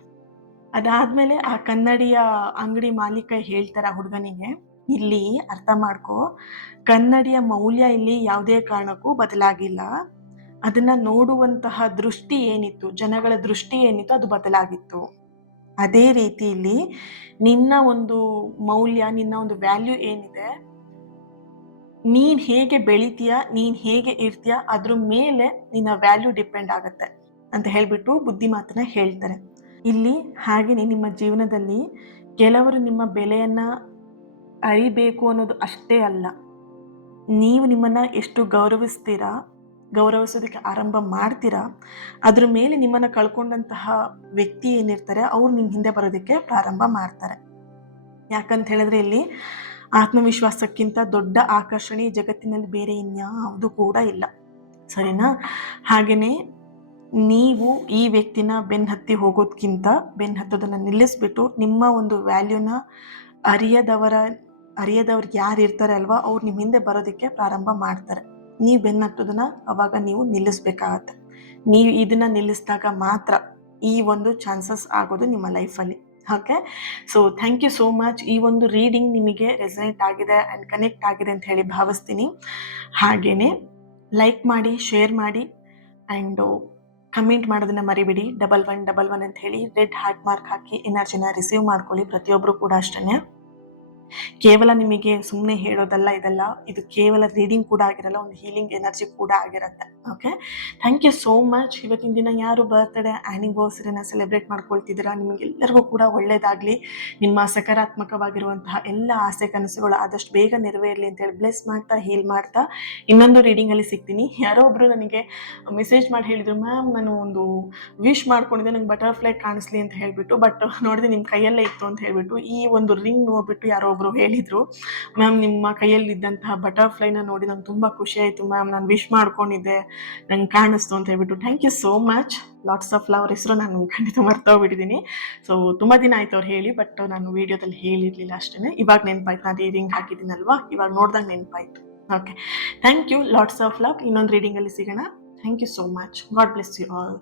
ಅದಾದ್ಮೇಲೆ ಆ ಕನ್ನಡಿಯ ಅಂಗಡಿ ಮಾಲೀಕ ಹೇಳ್ತಾರೆ ಆ ಹುಡುಗನಿಗೆ, ಇಲ್ಲಿ ಅರ್ಥ ಮಾಡ್ಕೊ, ಕನ್ನಡಿಯ ಮೌಲ್ಯ ಇಲ್ಲಿ ಯಾವುದೇ ಕಾರಣಕ್ಕೂ ಬದಲಾಗಿಲ್ಲ. ಅದನ್ನ ನೋಡುವಂತಹ ದೃಷ್ಟಿ ಏನಿತ್ತು, ಜನಗಳ ದೃಷ್ಟಿ ಏನಿತ್ತು, ಅದು ಬದಲಾಗಿತ್ತು. ಅದೇ ರೀತಿ ಇಲ್ಲಿ ನಿನ್ನ ಒಂದು ಮೌಲ್ಯ, ನಿನ್ನ ಒಂದು ವ್ಯಾಲ್ಯೂ ಏನಿದೆ, ನೀನ್ ಹೇಗೆ ಬೆಳಿತೀಯ, ನೀನ್ ಹೇಗೆ ಇರ್ತೀಯ, ಅದ್ರ ಮೇಲೆ ನಿನ್ನ ವ್ಯಾಲ್ಯೂ ಡಿಪೆಂಡ್ ಆಗುತ್ತೆ ಅಂತ ಹೇಳ್ಬಿಟ್ಟು ಬುದ್ಧಿ ಮಾತನ್ನ ಹೇಳ್ತಾರೆ. ಇಲ್ಲಿ ಹಾಗೆಯೇ ನಿಮ್ಮ ಜೀವನದಲ್ಲಿ ಕೆಲವರು ನಿಮ್ಮ ಬೆಲೆಯನ್ನ ಅರಿಬೇಕು ಅನ್ನೋದು ಅಷ್ಟೇ ಅಲ್ಲ, ನೀವು ನಿಮ್ಮನ್ನ ಎಷ್ಟು ಗೌರವಿಸೋದಕ್ಕೆ ಆರಂಭ ಮಾಡ್ತೀರಾ, ಅದ್ರ ಮೇಲೆ ನಿಮ್ಮನ್ನ ಕಳ್ಕೊಂಡಂತಹ ವ್ಯಕ್ತಿ ಏನಿರ್ತಾರೆ ಅವ್ರು ನಿಮ್ಮ ಹಿಂದೆ ಬರೋದಕ್ಕೆ ಪ್ರಾರಂಭ ಮಾಡ್ತಾರೆ. ಯಾಕಂತ ಹೇಳಿದ್ರೆ ಇಲ್ಲಿ ಆತ್ಮವಿಶ್ವಾಸಕ್ಕಿಂತ ದೊಡ್ಡ ಆಕರ್ಷಣೆ ಜಗತ್ತಿನಲ್ಲಿ ಬೇರೆ ಇನ್ಯಾವುದು ಕೂಡ ಇಲ್ಲ, ಸರಿನಾ? ಹಾಗೆಯೇ ನೀವು ಈ ವ್ಯಕ್ತಿನ ಬೆನ್ನತ್ತಿ ಹೋಗೋದ್ಕಿಂತ ಬೆನ್ನತ್ತೋದನ್ನು ನಿಲ್ಲಿಸ್ಬಿಟ್ಟು ನಿಮ್ಮ ಒಂದು ವ್ಯಾಲ್ಯೂನ ಅರಿಯದವ್ರು ಯಾರು ಇರ್ತಾರೆ ಅಲ್ವಾ, ಅವ್ರು ನಿಮ್ಮ ಹಿಂದೆ ಬರೋದಕ್ಕೆ ಪ್ರಾರಂಭ ಮಾಡ್ತಾರೆ. ನೀವು ಬೆನ್ನತ್ತೋದನ್ನ ಅವಾಗ ನೀವು ನಿಲ್ಲಿಸ್ಬೇಕಾಗತ್ತೆ. ನೀವು ಇದನ್ನ ನಿಲ್ಲಿಸಿದಾಗ ಮಾತ್ರ ಈ ಒಂದು ಚಾನ್ಸಸ್ ಆಗೋದು ನಿಮ್ಮ ಲೈಫಲ್ಲಿ. Okay, so thank you so much. ಈ ಒಂದು ರೀಡಿಂಗ್ ನಿಮಗೆ ರೆಸನೇಟ್ ಆಗಿದೆ ಆ್ಯಂಡ್ ಕನೆಕ್ಟ್ ಆಗಿದೆ ಅಂತ ಹೇಳಿ ಭಾವಿಸ್ತೀನಿ. ಹಾಗೆಯೇ ಲೈಕ್ ಮಾಡಿ, ಶೇರ್ ಮಾಡಿ ಆ್ಯಂಡ್ ಕಮೆಂಟ್ ಮಾಡೋದನ್ನ ಮರಿಬೇಡಿ. 1111 ಅಂತ ಹೇಳಿ ರೆಡ್ ಹಾರ್ಟ್ ಮಾರ್ಕ್ ಹಾಕಿ ಎನರ್ಜಿನ ರಿಸೀವ್ ಮಾಡ್ಕೊಳ್ಳಿ ಪ್ರತಿಯೊಬ್ಬರು ಕೂಡ ಅಷ್ಟೇ. ಕೇವಲ ನಿಮಗೆ ಸುಮ್ಮನೆ ಹೇಳೋದಲ್ಲ ಇದೆಲ್ಲ, ಇದು ಕೇವಲ ರೀಡಿಂಗ್ ಕೂಡ ಆಗಿರಲ್ಲ, ಒಂದು ಹೀಲಿಂಗ್ ಎನರ್ಜಿ ಕೂಡ ಆಗಿರುತ್ತೆ. Okay, thank you so much. ಇವತ್ತಿನ ದಿನ ಯಾರು ಬರ್ತ್ಡೇ ಆ್ಯನಿವರ್ಸರಿನ ಸೆಲೆಬ್ರೇಟ್ ಮಾಡ್ಕೊಳ್ತಿದ್ದೀರಾ, ನಿಮಗೆಲ್ಲರಿಗೂ ಕೂಡ ಒಳ್ಳೆಯದಾಗಲಿ. ನಿಮ್ಮ ಸಕಾರಾತ್ಮಕವಾಗಿರುವಂತಹ ಎಲ್ಲ ಆಸೆ ಕನಸುಗಳು ಆದಷ್ಟು ಬೇಗ ನೆರವೇರಲಿ ಅಂತೇಳಿ ಬ್ಲೆಸ್ ಮಾಡ್ತಾ ಹೀಲ್ ಮಾಡ್ತಾ ಇನ್ನೊಂದು ರೀಡಿಂಗಲ್ಲಿ ಸಿಗ್ತೀನಿ. ಯಾರೋ ಒಬ್ಬರು ನನಗೆ ಮೆಸೇಜ್ ಮಾಡಿ ಹೇಳಿದರು, ಮ್ಯಾಮ್ ನಾನು ಒಂದು ವಿಶ್ ಮಾಡ್ಕೊಂಡಿದ್ದೆ, ನಂಗೆ ಬಟರ್ಫ್ಲೈ ಕಾಣಿಸ್ಲಿ ಅಂತ ಹೇಳಿಬಿಟ್ಟು, ಬಟ್ ನೋಡಿದೆ ನಿಮ್ಮ ಕೈಯಲ್ಲೇ ಇತ್ತು ಅಂತ ಹೇಳಿಬಿಟ್ಟು, ಈ ಒಂದು ರಿಂಗ್ ನೋಡಿಬಿಟ್ಟು ಯಾರೋ ಒಬ್ಬರು ಹೇಳಿದರು, ಮ್ಯಾಮ್ ನಿಮ್ಮ ಕೈಯಲ್ಲಿದ್ದಂತಹ ಬಟರ್ಫ್ಲೈನ ನೋಡಿ ನಂಗೆ ತುಂಬ ಖುಷಿ ಆಯಿತು ಮ್ಯಾಮ್, ನಾನು ವಿಶ್ ಮಾಡ್ಕೊಂಡಿದ್ದೆ, ನಂಗೆ ಕಾಣಿಸ್ತು ಅಂತ ಹೇಳ್ಬಿಟ್ಟು. Thank you so much. Lots of love. ಅವ್ರ ಹೆಸರು ನಾನು ಖಂಡಿತ ಮರ್ತೋಗ್ಬಿಟ್ಟಿದ್ದೀನಿ. ಸೊ ತುಂಬ ದಿನ ಆಯ್ತು ಅವ್ರು ಹೇಳಿ, ಬಟ್ ನಾನು ವಿಡಿಯೋದಲ್ಲಿ ಹೇಳಿರಲಿಲ್ಲ ಅಷ್ಟೇ. ಇವಾಗ ನೆನಪಾಯ್ತು, ನಾನು ರೀಡಿಂಗ್ ಹಾಕಿದ್ದೀನಲ್ವಾ, ಇವಾಗ ನೋಡಿದಾಗ ನೆನಪಾಯ್ತು. Okay, thank you. Lots of love. ಇನ್ನೊಂದು ರೀಡಿಂಗಲ್ಲಿ ಸಿಗೋಣ. Thank you so much. God bless you all.